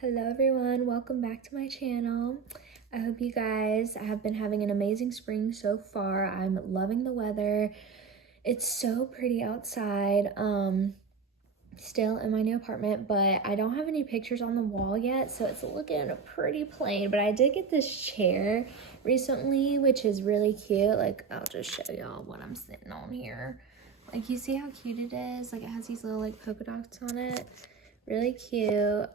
Hello everyone, welcome back to my channel. I hope you guys have been having an amazing spring so far. I'm loving the weather. It's so pretty outside. Still in my new apartment, but I don't have any pictures on the wall yet, so it's looking pretty plain. But I did get this chair recently, which is really cute. Like, I'll just show y'all what I'm sitting on here. Like, you see how cute it is? Like, it has these little like polka dots on it. Really cute.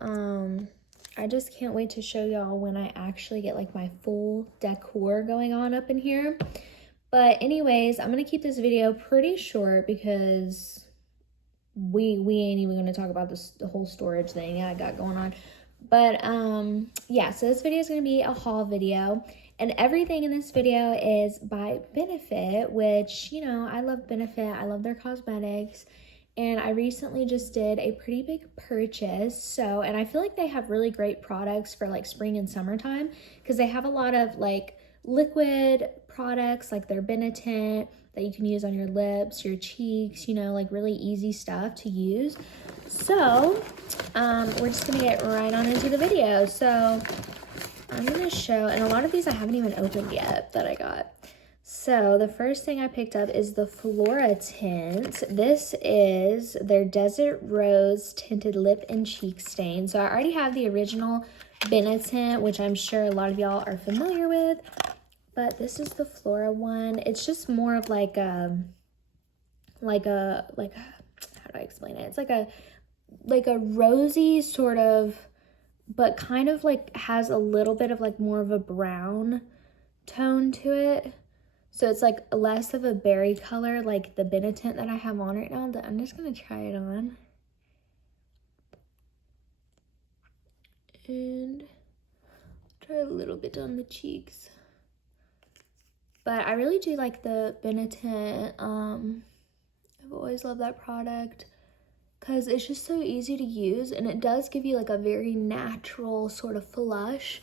I just can't wait to show y'all when I actually get like my full decor going on up in here. But anyways, I'm gonna keep this video pretty short because we ain't even gonna talk about the whole storage thing I got going on. But yeah, so this video is gonna be a haul video, and everything in this video is by Benefit, which, you know, I love Benefit. I love their cosmetics. And I recently just did a pretty big purchase. And I feel like they have really great products for like spring and summertime because they have a lot of like liquid products like their Benetint that you can use on your lips, your cheeks, you know, like really easy stuff to use. So we're just gonna get right on into the video. So I'm gonna show, and a lot of these I haven't even opened yet that I got. So the first thing I picked up is the Flora tint. This is their Desert Rose Tinted Lip and Cheek Stain. So I already have the original Benetint, which I'm sure a lot of y'all are familiar with. But this is the Flora one. It's just more of like a how do I explain it? It's like a rosy sort of, but kind of like has a little bit of like more of a brown tone to it. So it's like less of a berry color like the Benetint that I have on right now. I'm just gonna try it on. And try a little bit on the cheeks. But I really do like the Benetint. I've always loved that product because it's just so easy to use, and it does give you like a very natural sort of flush.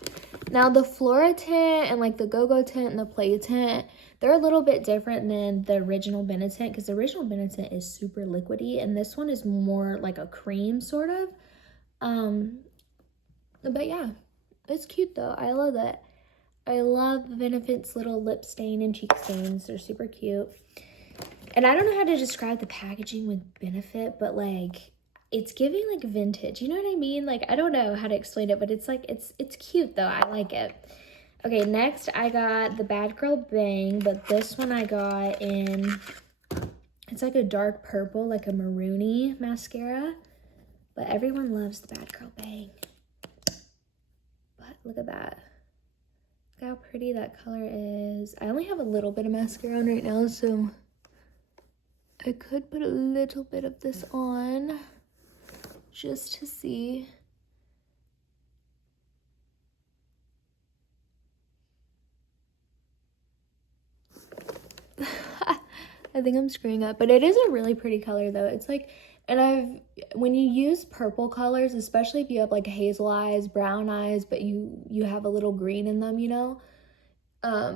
Now the Flora tint and like the Go-Go tint and the Play tint, they're a little bit different than the original Benetint because the original Benetint is super liquidy and this one is more like a cream sort of. But yeah, it's cute though. I love it. I love Benefit's little lip stain and cheek stains. They're super cute. And I don't know how to describe the packaging with Benefit, but like it's giving like vintage. You know what I mean? Like I don't know how to explain it, but it's like it's cute though. I like it. Okay, next I got the Bad Girl Bang, but this one I got in, it's like a dark purple, like a maroony mascara. But everyone loves the Bad Girl Bang. But look at that. Look how pretty that color is. I only have a little bit of mascara on right now, so I could put a little bit of this on just to see. I think I'm screwing up, but it is a really pretty color though. It's like, and when you use purple colors, especially if you have like hazel eyes, brown eyes, but you have a little green in them, you know,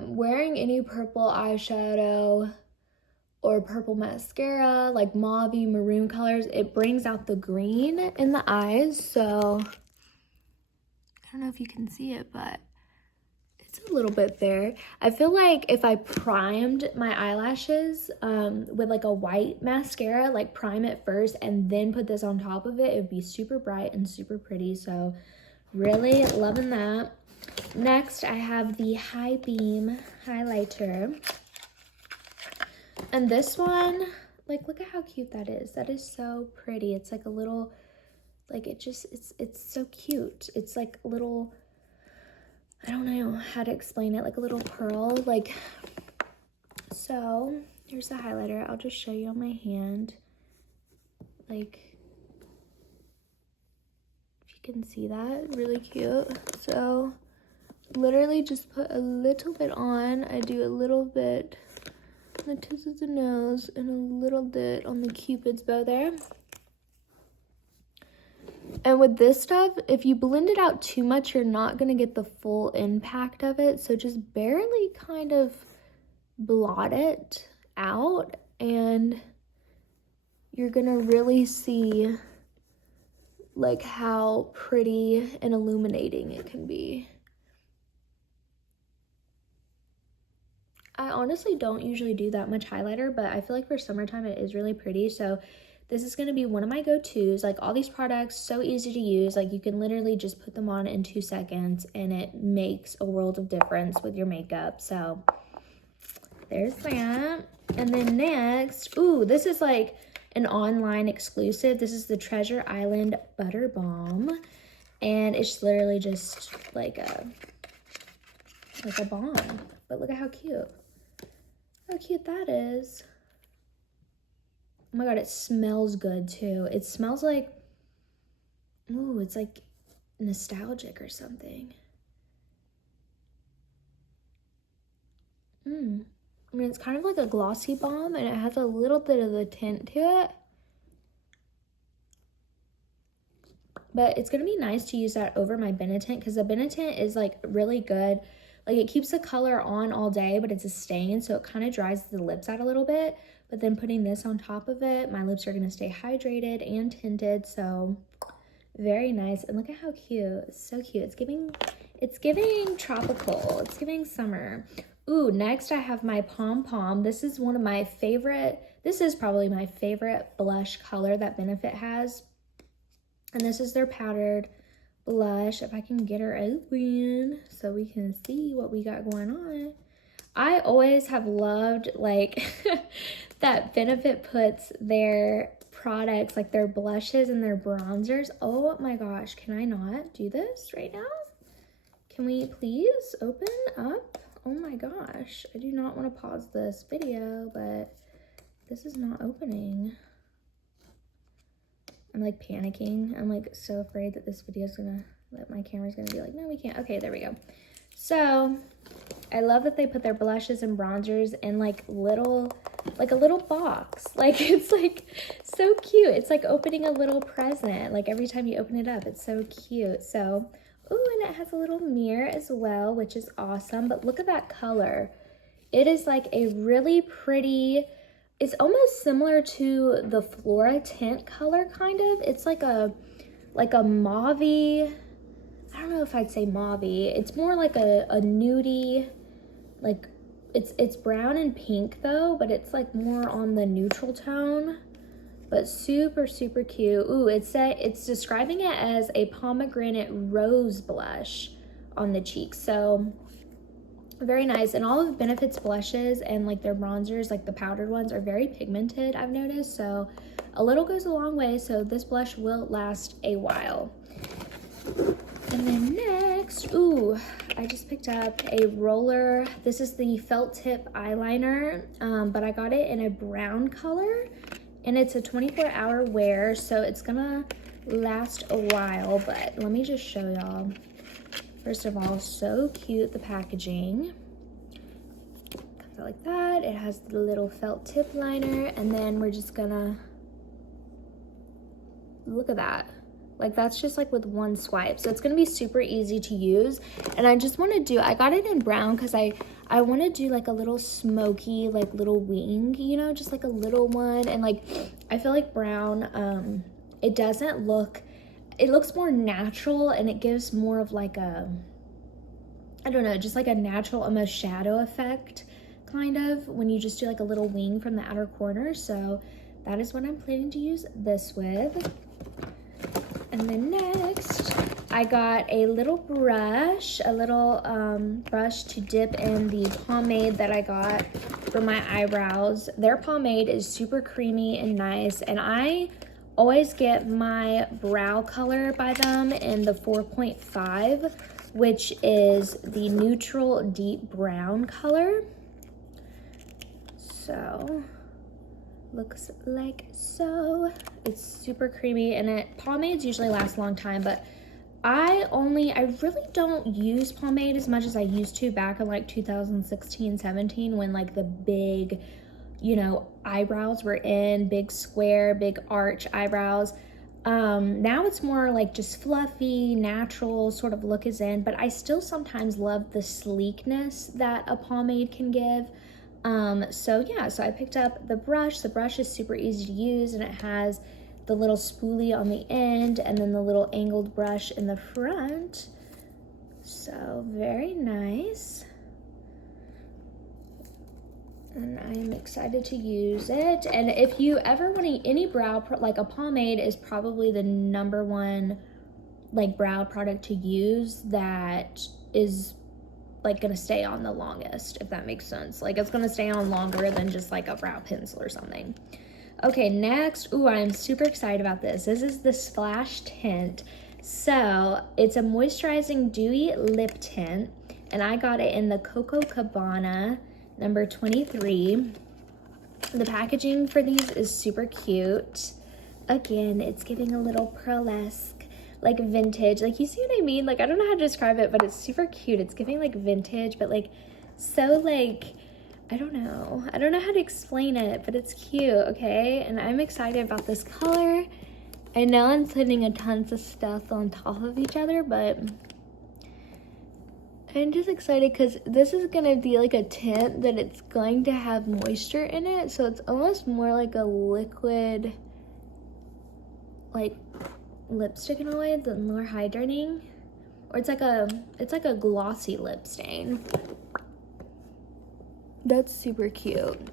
wearing any purple eyeshadow or purple mascara, like mauve maroon colors, it brings out the green in the eyes. So I don't know if you can see it, but it's a little bit there. I feel like if I primed my eyelashes with like a white mascara, like prime it first and then put this on top of it, it would be super bright and super pretty. So really loving that. Next, I have the High Beam highlighter. And this one, like, look at how cute that is. That is so pretty. It's like a little, like, it's so cute. It's like a little, I don't know how to explain it, like a little pearl. Like, so here's the highlighter. I'll just show you on my hand. Like, if you can see that, really cute. So literally just put a little bit on. I do a little bit on the tips of the nose and a little bit on the Cupid's bow there. And with this stuff, if you blend it out too much, you're not going to get the full impact of it. So just barely kind of blot it out and you're going to really see like how pretty and illuminating it can be. I honestly don't usually do that much highlighter, but I feel like for summertime it is really pretty. So this is going to be one of my go-tos. Like all these products, so easy to use. Like you can literally just put them on in 2 seconds and it makes a world of difference with your makeup. So there's that. And then next, ooh, this is like an online exclusive. This is the Treasure Island Butter Balm. And it's literally just like a balm. But look at how cute. How cute that is. Oh my god, it smells good too. It smells like, ooh, it's like nostalgic or something. I mean, it's kind of like a glossy balm and it has a little bit of the tint to it. But it's gonna be nice to use that over my Benetint because the Benetint is like really good. Like it keeps the color on all day, but it's a stain, so it kind of dries the lips out a little bit. But then putting this on top of it, my lips are gonna stay hydrated and tinted, so very nice. And look at how cute, it's so cute. It's giving tropical, it's giving summer. Ooh, next I have my Pom Pom. This is one of my favorite, this is probably my favorite blush color that Benefit has. And this is their powdered blush. If I can get her open so we can see what we got going on. I always have loved like that Benefit puts their products, like their blushes and their bronzers. Oh my gosh, can I not do this right now? Can we please open up? Oh my gosh, I do not want to pause this video, but this is not opening. I'm like panicking. I'm like so afraid that this video is gonna, that my camera's gonna be like, no, we can't. Okay, there we go. So I love that they put their blushes and bronzers in like a little box. Like it's like so cute. It's like opening a little present. Like every time you open it up, it's so cute. So, ooh, and it has a little mirror as well, which is awesome. But look at that color. It is like a really pretty, it's almost similar to the Flora tint color, kind of. It's like a mauve-y, I don't know if I'd say mauve-y. It's more like a nudie, like it's brown and pink though, but it's like more on the neutral tone, but super, super cute. Ooh, it's describing it as a pomegranate rose blush on the cheeks. So very nice. And all of Benefit's blushes and like their bronzers, like the powdered ones, are very pigmented, I've noticed. So a little goes a long way. So this blush will last a while. And then next, ooh, I just picked up a roller. This is the felt tip eyeliner, but I got it in a brown color. And it's a 24-hour wear, so it's gonna last a while. But let me just show y'all. First of all, so cute, the packaging. Comes out like that. It has the little felt tip liner, and then we're just gonna, look at that. Like that's just like with one swipe. So it's gonna be super easy to use. And I just wanna do, I got it in brown because I wanna do like a little smoky, like little wing, you know, just like a little one. And like, I feel like brown, it doesn't look, it looks more natural and it gives more of like a, I don't know, just like a natural, almost shadow effect kind of when you just do like a little wing from the outer corner. So that is what I'm planning to use this with. And then next, I got a little brush, brush to dip in the pomade that I got for my eyebrows. Their pomade is super creamy and nice, and I always get my brow color by them in the 4.5, which is the neutral deep brown color. So looks like so. It's super creamy, and pomades usually last a long time, but I really don't use pomade as much as I used to back in like 2016, 17, when like the big, you know, eyebrows were in, big square, big arch eyebrows. Now it's more like just fluffy, natural sort of look is in, but I still sometimes love the sleekness that a pomade can give. So yeah, so I picked up the brush. The brush is super easy to use, and it has the little spoolie on the end, and then the little angled brush in the front. So very nice. And I am excited to use it. And if you ever want any brow, like a pomade is probably the #1 like brow product to use that is like gonna stay on the longest, if that makes sense. Like it's gonna stay on longer than just like a brow pencil or something. Okay, next, ooh, I'm super excited about this. This is the Splash Tint. So it's a moisturizing dewy lip tint, and I got it in the Coco Cabana number 23. The packaging for these is super cute. Again, it's giving a little pearlesque, like vintage. Like, you see what I mean? Like, I don't know how to describe it, but it's super cute. It's giving like vintage, but like so like, I don't know how to explain it, but it's cute, okay? And I'm excited about this color. I know I'm putting a tons of stuff on top of each other, but I'm just excited because this is gonna be like a tint that it's going to have moisture in it, so it's almost more like a liquid, like lipstick in a way, than more hydrating, or it's like a glossy lip stain. That's super cute.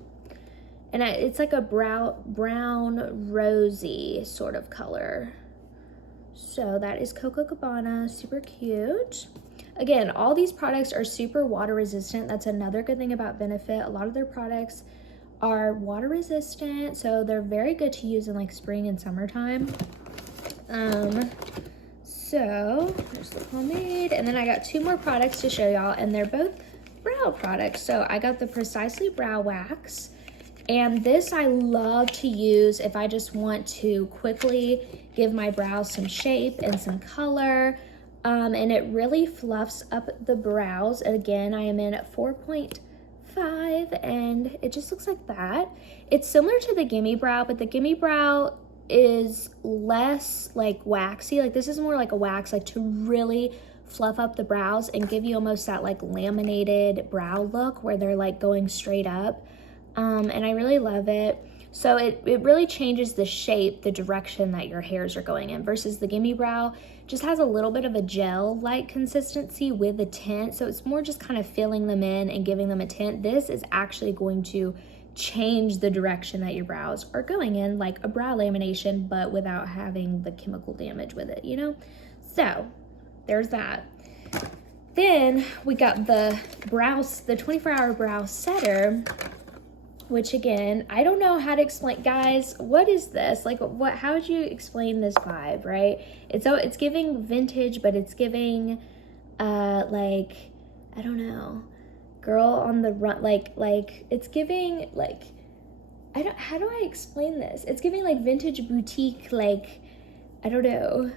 And it's like a brown rosy sort of color. So that is Coco Cabana, super cute. Again, all these products are super water resistant. That's another good thing about Benefit. A lot of their products are water resistant, so they're very good to use in like spring and summertime. So there's the pomade, and then I got 2 more products to show y'all, and they're both brow products. So I got the Precisely Brow Wax, and this I love to use if I just want to quickly give my brows some shape and some color. And it really fluffs up the brows. Again, I am in at 4.5, and it just looks like that. It's similar to the Gimme Brow, but the Gimme Brow is less like waxy. Like, this is more like a wax, like to really fluff up the brows and give you almost that like laminated brow look where they're like going straight up. And I really love it. So it really changes the shape, the direction that your hairs are going in, versus the Gimme Brow just has a little bit of a gel-like consistency with the tint. So it's more just kind of filling them in and giving them a tint. This is actually going to change the direction that your brows are going in, like a brow lamination, but without having the chemical damage with it, you know? So there's that. Then we got the 24-hour brow setter, which again, I don't know how to explain. Guys, what is this? Like, how would you explain this vibe, right? It's giving vintage, but it's giving, like, I don't know, girl on the run, like, it's giving, like, how do I explain this? It's giving, like, vintage boutique, like, I don't know,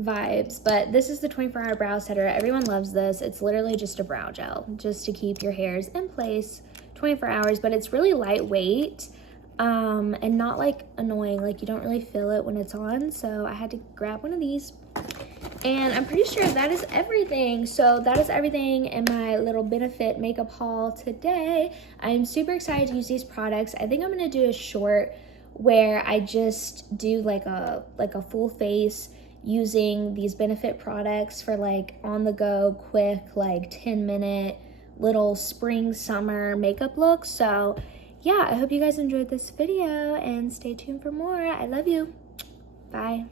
vibes. But this is the 24-hour brow setter. Everyone loves this. It's literally just a brow gel, just to keep your hairs in place 24 hours, but it's really lightweight, and not like annoying. Like, you don't really feel it when it's on, so I had to grab one of these. And I'm pretty sure that is everything. So that is everything in my little Benefit makeup haul today. I'm super excited to use these products. I think I'm gonna do a short where I just do like a full face using these Benefit products for like on the go, quick, like 10-minute little spring summer makeup look. So yeah, I hope you guys enjoyed this video and stay tuned for more. I love you. Bye.